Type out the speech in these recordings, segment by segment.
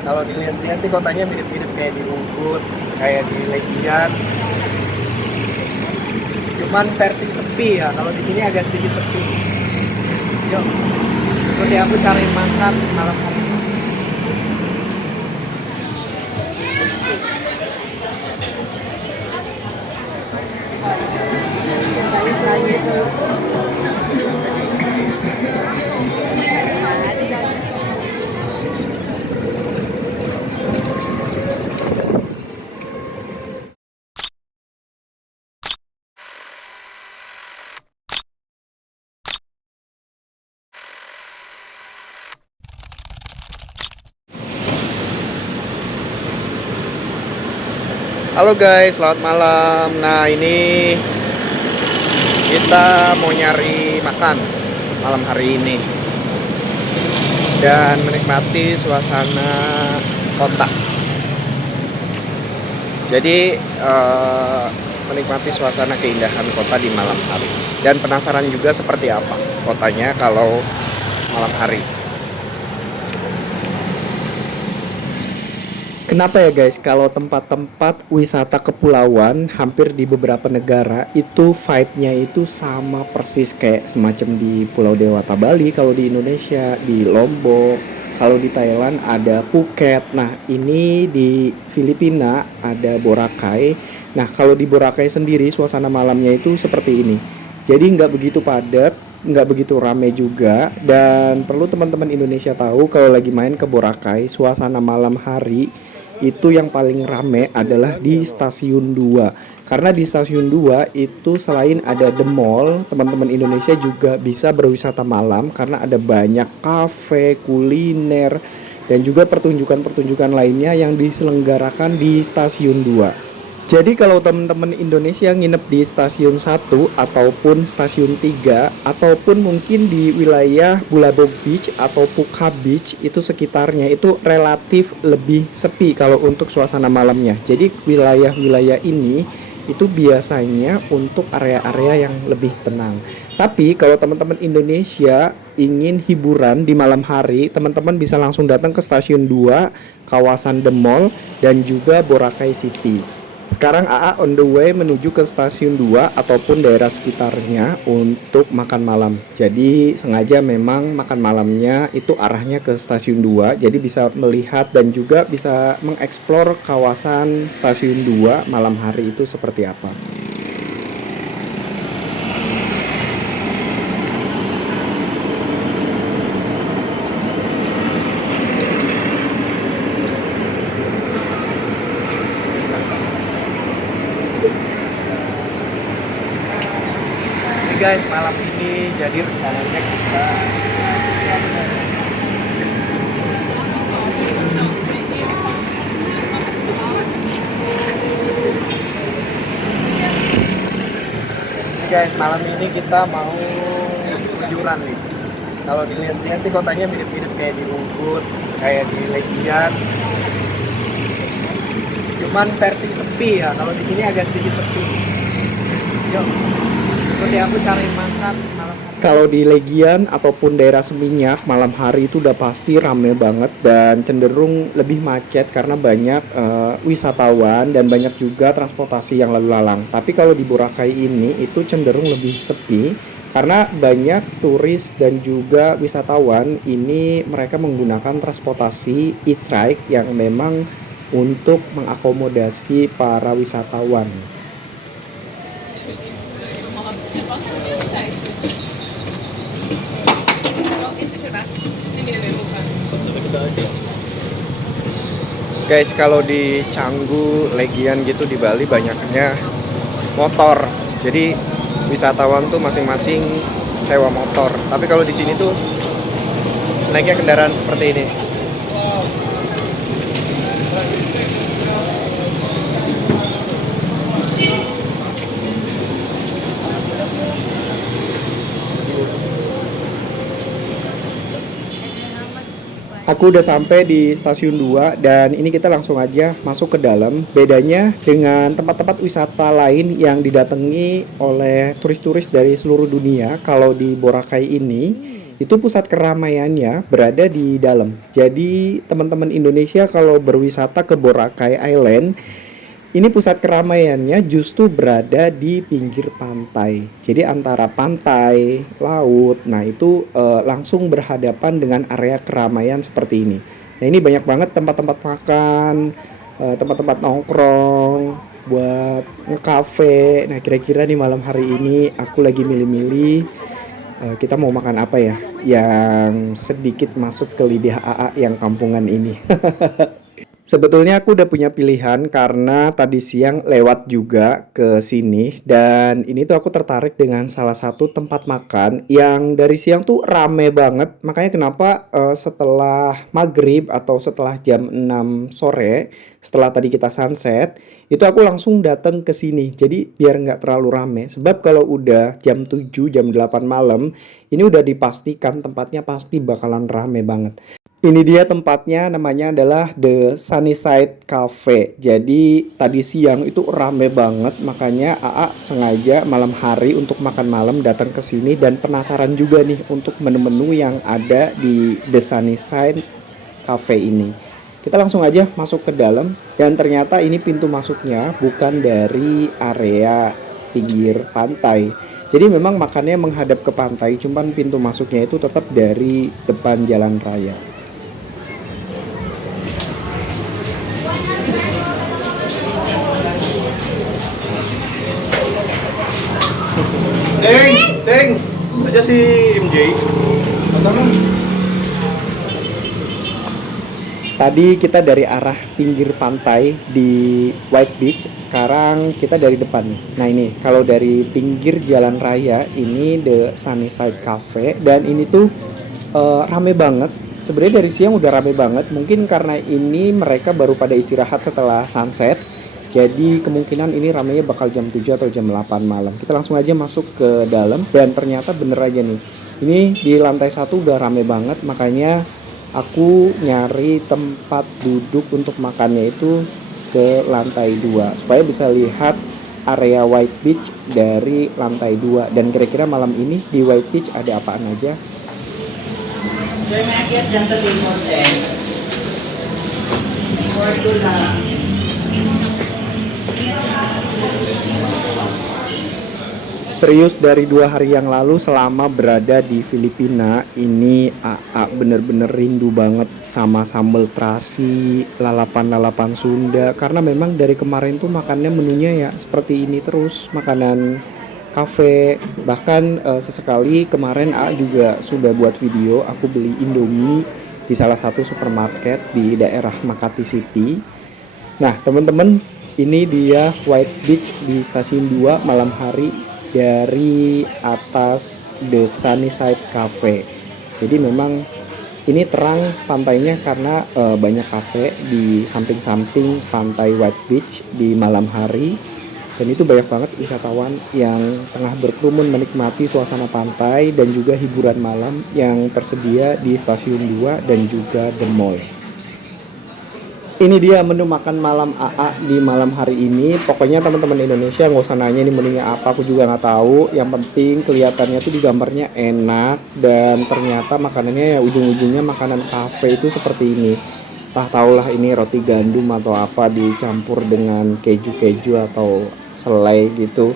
Kalau dilihat-lihat sih kotanya mirip-mirip kayak di Ubud, kayak di Legian. Cuman versi sepi ya. Kalau di sini agak sedikit sepi. Yuk, ikuti aku cari makan malam hari ini. Halo guys, selamat malam. Nah, ini kita mau nyari makan malam hari ini dan menikmati suasana kota. Jadi menikmati suasana keindahan kota di malam hari. Dan penasaran juga seperti apa kotanya kalau malam hari. Kenapa ya guys, kalau tempat-tempat wisata kepulauan hampir di beberapa negara itu vibe-nya itu sama persis kayak semacam di Pulau Dewata Bali, kalau di Indonesia di Lombok, kalau di Thailand ada Phuket. Nah, ini di Filipina ada Boracay. Nah, kalau di Boracay sendiri suasana malamnya itu seperti ini. Jadi nggak begitu padat, nggak begitu rame juga, dan perlu teman-teman Indonesia tahu kalau lagi main ke Boracay, suasana malam hari itu yang paling rame adalah di stasiun 2. Karena di stasiun 2 itu selain ada The Mall, teman-teman Indonesia juga bisa berwisata malam karena ada banyak kafe, kuliner, dan juga pertunjukan-pertunjukan lainnya yang diselenggarakan di stasiun 2. Jadi kalau teman-teman Indonesia nginep di stasiun 1 ataupun stasiun 3 ataupun mungkin di wilayah Bulabog Beach atau Puka Beach itu sekitarnya itu relatif lebih sepi kalau untuk suasana malamnya. Jadi wilayah-wilayah ini itu biasanya untuk area-area yang lebih tenang. Tapi kalau teman-teman Indonesia ingin hiburan di malam hari, teman-teman bisa langsung datang ke stasiun 2, kawasan The Mall dan juga Boracay City. Sekarang AA on the way menuju ke stasiun 2 ataupun daerah sekitarnya untuk makan malam. Jadi sengaja memang makan malamnya itu arahnya ke stasiun 2. Jadi bisa melihat dan juga bisa mengeksplor kawasan stasiun 2 malam hari itu seperti apa. Oke guys, malam ini jadi rencananya kita malam ini kita mau liburan nih. Kalau dilihat-lihat sih kotanya mirip-mirip kayak di Ubud, kayak di Legian. Cuman versi sepi ya. Kalau di sini agak sedikit sepi. Yuk, ikuti aku cari makan malam hari. Kalau di Legian ataupun daerah Seminyak malam hari itu udah pasti rame banget dan cenderung lebih macet karena banyak wisatawan dan banyak juga transportasi yang lalu lalang. Tapi kalau di Boracay ini itu cenderung lebih sepi karena banyak turis dan juga wisatawan ini mereka menggunakan transportasi e-trike yang memang untuk mengakomodasi para wisatawan. Guys, kalau di Canggu, Legian gitu di Bali banyaknya motor. Jadi wisatawan tuh masing-masing sewa motor. Tapi kalau di sini tuh naiknya kendaraan seperti ini. Aku udah sampai di stasiun 2 dan ini kita langsung aja masuk ke dalam. Bedanya dengan tempat-tempat wisata lain yang didatangi oleh turis-turis dari seluruh dunia, kalau di Boracay ini itu pusat keramaiannya berada di dalam. Jadi teman-teman Indonesia kalau berwisata ke Boracay Island, ini pusat keramaiannya justru berada di pinggir pantai. Jadi antara pantai, laut, nah itu langsung berhadapan dengan area keramaian seperti ini. Nah ini banyak banget tempat-tempat makan, tempat-tempat nongkrong, buat ngecafe. Nah kira-kira nih malam hari ini aku lagi milih-milih kita mau makan apa ya yang sedikit masuk ke lidah AA yang kampungan ini. Sebetulnya aku udah punya pilihan karena tadi siang lewat juga ke sini dan ini tuh aku tertarik dengan salah satu tempat makan yang dari siang tuh rame banget. Makanya kenapa setelah maghrib atau setelah jam 6 sore, setelah tadi kita sunset, itu aku langsung datang ke sini. Jadi biar nggak terlalu rame. Sebab kalau udah jam 7, jam 8 malam, ini udah dipastikan tempatnya pasti bakalan rame banget. Ini dia tempatnya, namanya adalah The Sunnyside Cafe. Jadi tadi siang itu rame banget, makanya AA sengaja malam hari untuk makan malam datang ke sini dan penasaran juga nih untuk menu-menu yang ada di The Sunnyside Cafe ini. Kita langsung aja masuk ke dalam dan ternyata ini pintu masuknya bukan dari area pinggir pantai. Jadi memang makannya menghadap ke pantai, cuman pintu masuknya itu tetap dari depan jalan raya. Teng, Teng, aja si MJ. Tadi kita dari arah pinggir pantai di White Beach, sekarang kita dari depan nih. Nah ini, kalau dari pinggir jalan raya, ini The Sunnyside Cafe, dan ini tuh rame banget. Sebenarnya dari siang udah rame banget, mungkin karena ini mereka baru pada istirahat setelah sunset. Jadi kemungkinan ini ramenya bakal jam 7 atau jam 8 malam. Kita langsung aja masuk ke dalam dan ternyata bener aja nih. Ini di lantai 1 udah rame banget, makanya aku nyari tempat duduk untuk makannya itu ke lantai 2 supaya bisa lihat area White Beach dari lantai 2. Dan kira-kira malam ini di White Beach ada apaan aja? Sir, may akyat dyan sa table 10. Or 2 lang. Serius, dari 2 hari yang lalu selama berada di Filipina, ini AA bener-bener rindu banget sama sambal terasi, lalapan-lalapan Sunda. Karena memang dari kemarin tuh makannya menunya ya seperti ini terus, makanan kafe. Bahkan sesekali kemarin AA juga sudah buat video, aku beli Indomie di salah satu supermarket di daerah Makati City. Nah teman-teman, ini dia White Beach di stasiun 2 malam hari dari atas The Sunnyside Cafe. Jadi memang ini terang pantainya karena banyak kafe di samping-samping pantai White Beach di malam hari. Dan itu banyak banget wisatawan yang tengah berkerumun menikmati suasana pantai dan juga hiburan malam yang tersedia di stasiun 2 dan juga The Mall. Ini dia menu makan malam AA di malam hari ini. Pokoknya teman-teman Indonesia nggak usah nanya ini menunya apa, aku juga nggak tahu. Yang penting kelihatannya tuh di gambarnya enak dan ternyata makanannya ya ujung-ujungnya makanan kafe itu seperti ini. Entah tahulah ini roti gandum atau apa dicampur dengan keju-keju atau selai gitu.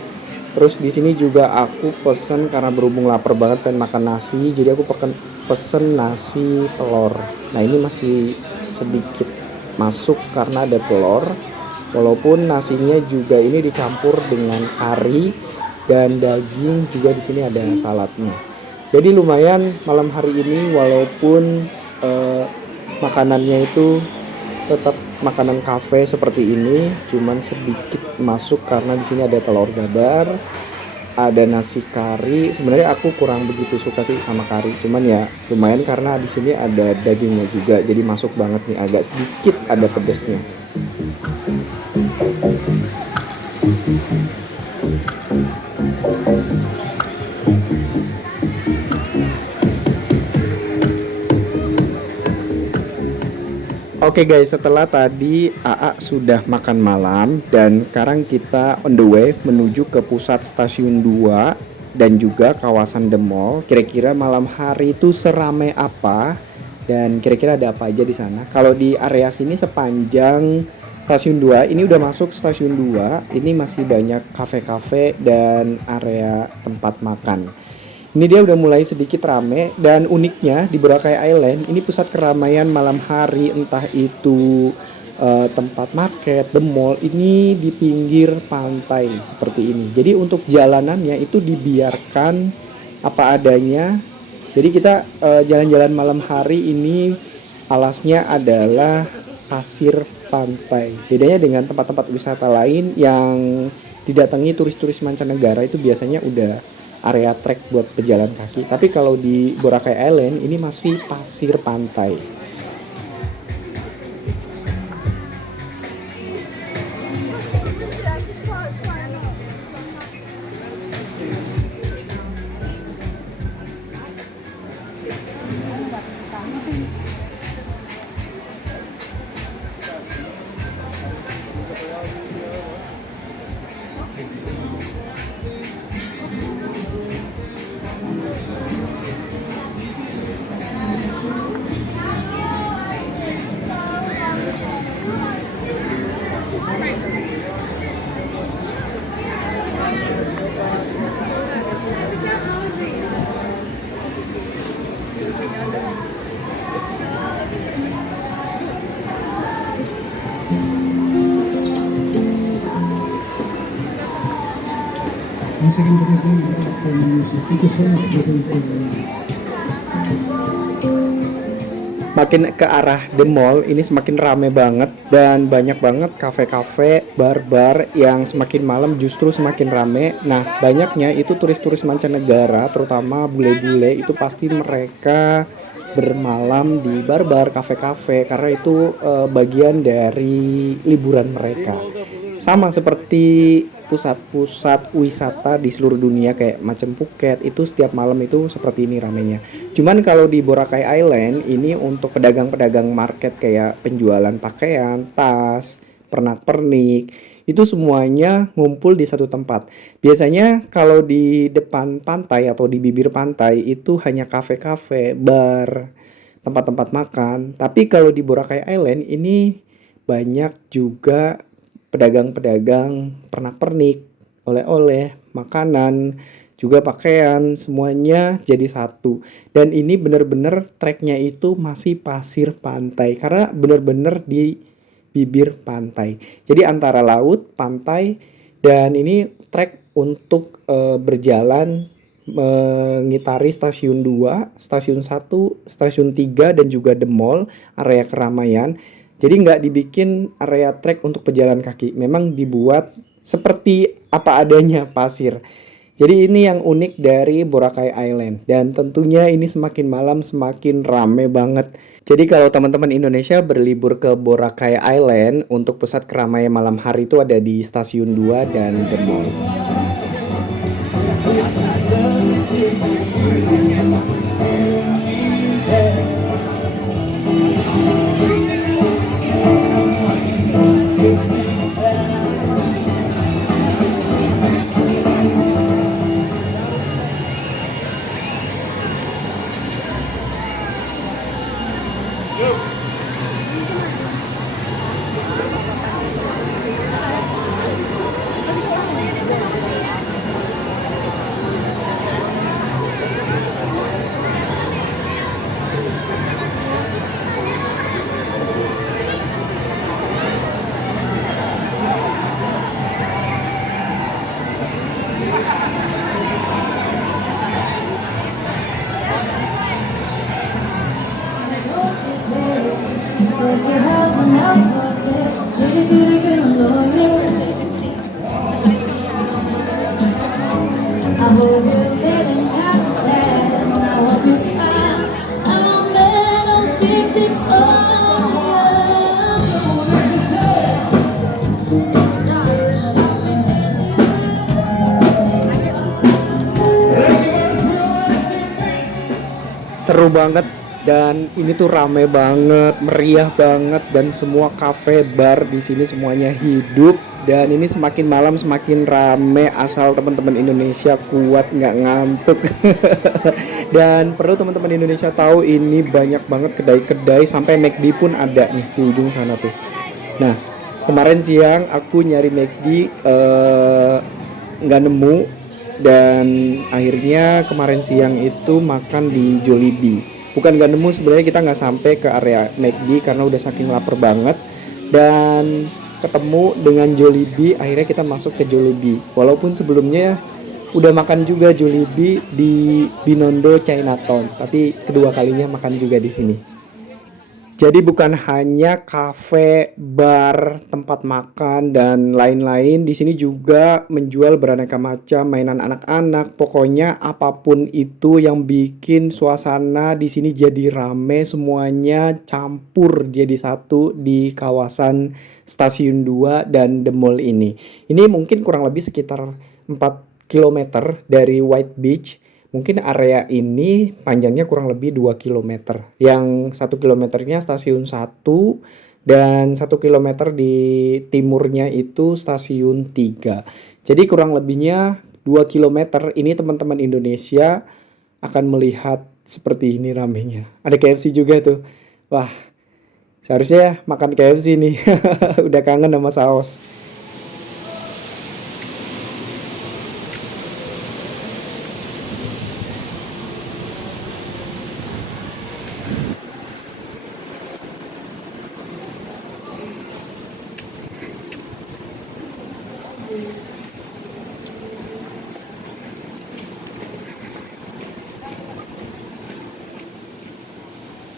Terus di sini juga aku pesen karena berhubung lapar banget pengen makan nasi, jadi aku pesen nasi telur. Nah ini masih sedikit masuk karena ada telur, walaupun nasinya juga ini dicampur dengan kari dan daging, juga di sini ada saladnya. Jadi lumayan malam hari ini, walaupun makanannya itu tetap makanan kafe seperti ini, cuman sedikit masuk karena di sini ada telur dadar, ada nasi kari. Sebenarnya aku kurang begitu suka sih sama kari, cuman ya lumayan karena di sini ada dagingnya juga, jadi masuk banget nih, agak sedikit ada pedesnya. Oke guys, setelah tadi AA sudah makan malam dan sekarang kita on the way menuju ke pusat stasiun 2 dan juga kawasan The Mall. Kira-kira malam hari itu seramai apa dan kira-kira ada apa aja di sana. Kalau di area sini sepanjang stasiun 2, ini udah masuk stasiun 2, ini masih banyak kafe-kafe dan area tempat makan. Ini dia udah mulai sedikit rame dan uniknya di Boracay Island ini pusat keramaian malam hari, entah itu tempat market, the mall, ini di pinggir pantai seperti ini. Jadi untuk jalanannya itu dibiarkan apa adanya. Jadi kita jalan-jalan malam hari ini alasnya adalah pasir pantai. Bedanya dengan tempat-tempat wisata lain yang didatangi turis-turis mancanegara itu biasanya udah area trek buat pejalan kaki. Tapi kalau di Boracay Island ini masih pasir pantai. Once again, good evening and afternoon. Thank you so much for this. Makin ke arah The Mall ini semakin rame banget dan banyak banget kafe-kafe, bar-bar yang semakin malam justru semakin rame. Nah, banyaknya itu turis-turis mancanegara, terutama bule-bule, itu pasti mereka bermalam di bar-bar, kafe-kafe karena itu bagian dari liburan mereka. Sama seperti pusat-pusat wisata di seluruh dunia kayak macam Phuket, itu setiap malam itu seperti ini ramenya. Cuman kalau di Boracay Island ini untuk pedagang-pedagang market kayak penjualan pakaian, tas, pernak-pernik, itu semuanya ngumpul di satu tempat. Biasanya kalau di depan pantai atau di bibir pantai itu hanya kafe-kafe, bar, tempat-tempat makan. Tapi kalau di Boracay Island ini banyak juga pedagang-pedagang pernak-pernik, oleh-oleh, makanan, juga pakaian, semuanya jadi satu. Dan ini benar-benar treknya itu masih pasir pantai karena benar-benar di bibir pantai. Jadi antara laut, pantai, dan ini trek untuk berjalan mengitari stasiun 2, stasiun 1, stasiun 3 dan juga The Mall, area keramaian. Jadi nggak dibikin area trek untuk pejalan kaki, memang dibuat seperti apa adanya pasir. Jadi ini yang unik dari Boracay Island dan tentunya ini semakin malam semakin rame banget. Jadi kalau teman-teman Indonesia berlibur ke Boracay Island untuk pusat keramaian malam hari itu ada di stasiun 2 dan The Mall. Seru banget dan ini tuh rame banget, meriah banget dan semua kafe, bar di sini semuanya hidup Dan ini semakin malam semakin rame asal teman-teman Indonesia kuat nggak ngantuk. Dan perlu teman-teman Indonesia tahu ini banyak banget kedai-kedai, sampai McD pun ada nih di ujung sana tuh. Nah, kemarin siang aku nyari McD nggak nemu, dan akhirnya kemarin siang itu makan di Jollibee. Bukan nggak nemu, sebenarnya kita nggak sampai ke area McD karena udah saking lapar banget, dan ketemu dengan Jollibee. Akhirnya kita masuk ke Jollibee, walaupun sebelumnya udah makan juga Jollibee di Binondo Chinatown, tapi kedua kalinya makan juga di sini. Jadi bukan hanya kafe, bar, tempat makan dan lain-lain, di sini juga menjual beraneka macam mainan anak-anak. Pokoknya apapun itu yang bikin suasana di sini jadi rame, semuanya campur jadi satu di kawasan Stasiun 2 dan The Mall ini. Ini mungkin kurang lebih sekitar 4 kilometer dari White Beach. Mungkin area ini panjangnya kurang lebih 2 km. Yang 1 kilometernya Stasiun 1 dan 1 kilometer di timurnya itu Stasiun 3. Jadi kurang lebihnya 2 kilometer ini teman-teman Indonesia akan melihat seperti ini ramenya. Ada KFC juga tuh. Wah, seharusnya makan KFC nih. Udah kangen sama saus.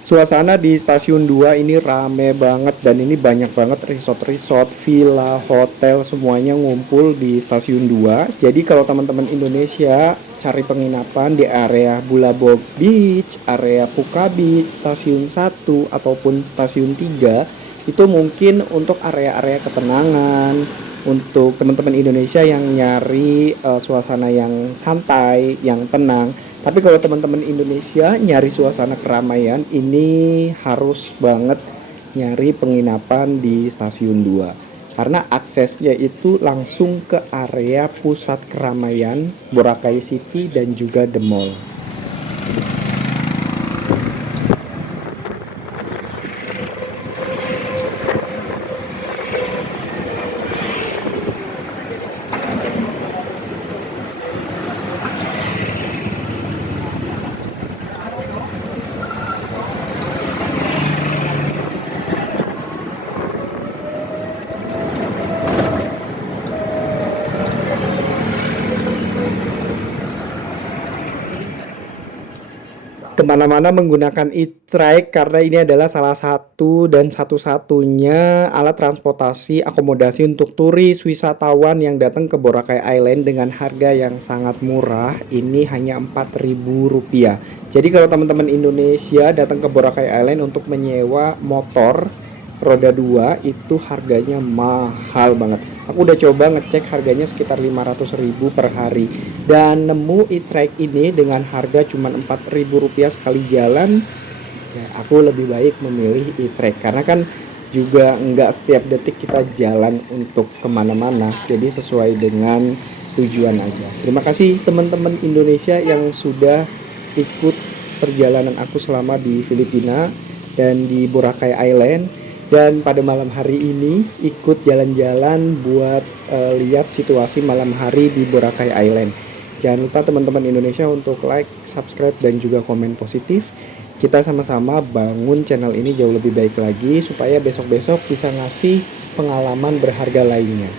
Suasana di Stasiun 2 ini rame banget, dan ini banyak banget resort-resort, villa, hotel, semuanya ngumpul di Stasiun 2. Jadi kalau teman-teman Indonesia cari penginapan di area Bulabog Beach, area Puka Beach, Stasiun 1 ataupun Stasiun 3, itu mungkin untuk area-area ketenangan, untuk teman-teman Indonesia yang nyari suasana yang santai, yang tenang. Tapi kalau teman-teman Indonesia nyari suasana keramaian, ini harus banget nyari penginapan di Stasiun 2. Karena aksesnya itu langsung ke area pusat keramaian Boracay City dan juga The Mall. Kemana-mana menggunakan e-trike karena ini adalah salah satu dan satu-satunya alat transportasi akomodasi untuk turis wisatawan yang datang ke Boracay Island dengan harga yang sangat murah. Ini hanya Rp4.000. Jadi kalau teman-teman Indonesia datang ke Boracay Island untuk menyewa motor roda 2 itu harganya mahal banget. Aku udah coba ngecek harganya sekitar 500.000 per hari, dan nemu e-trike ini dengan harga cuma Rp4.000 sekali jalan. Ya, aku lebih baik memilih e-trike karena kan juga nggak setiap detik kita jalan untuk kemana-mana, jadi sesuai dengan tujuan aja. Terima kasih teman-teman Indonesia yang sudah ikut perjalanan aku selama di Filipina dan di Boracay Island. Dan pada malam hari ini ikut jalan-jalan buat lihat situasi malam hari di Boracay Island. Jangan lupa teman-teman Indonesia untuk like, subscribe, dan juga komen positif. Kita sama-sama bangun channel ini jauh lebih baik lagi supaya besok-besok bisa ngasih pengalaman berharga lainnya.